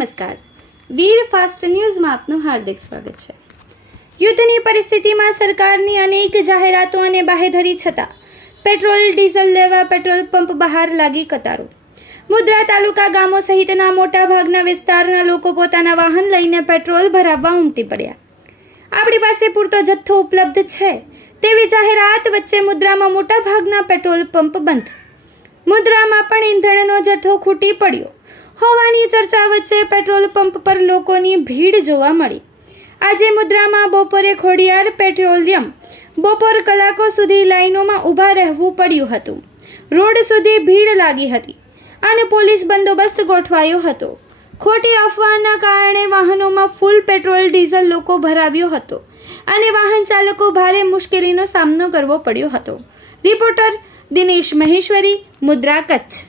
નમસ્કાર, વીર ફાસ્ટ ન્યૂઝમાં આપનું હાર્દિક સ્વાગત છે। યુદ્ધની પરિસ્થિતિમાં સરકારની અનેક જાહેરાતો અને બાહેધરી છતાં પેટ્રોલ ડીઝલ લેવા પેટ્રોલ પંપ બહાર લાગી કતારો। મુદ્રા તાલુકા ગામો સહિતના મોટા ભાગના વિસ્તારના લોકો પોતાના વાહન લઈને પેટ્રોલ ભરાવવા ઉમટી પડ્યા। આપણી પાસે પૂરતો જથ્થો ઉપલબ્ધ છે તેવી જાહેરાત વચ્ચે મુદ્રામાં મોટા ભાગના પેટ્રોલ પંપ બંધ। મુદ્રામાં પણ ઈંધણનો જથ્થો ખૂટી પડ્યો હોવાની ચર્ચા વચ્ચે પેટ્રોલ પંપ પર લોકોની ભીડ જોવા મળી। આજે મુદ્રામાં બપોરે ખોડિયાર પેટ્રોલિયમ બપોર કલાકો સુધી લાઈનોમાં ઊભા રહેવું પડ્યું હતું। રોડ સુધી ભીડ લાગી હતી અને પોલીસ બંદોબસ્ત ગોઠવાયો હતો। ખોટી અફવાના કારણે વાહનોમાં ફૂલ પેટ્રોલ ડીઝલ લોકો ભરાવ્યો હતો અને વાહન ચાલકો ભારે મુશ્કેલીનો સામનો કરવો પડ્યો હતો। રિપોર્ટર દિનેશ મહેશ્વરી, મુદ્રા, કચ્છ।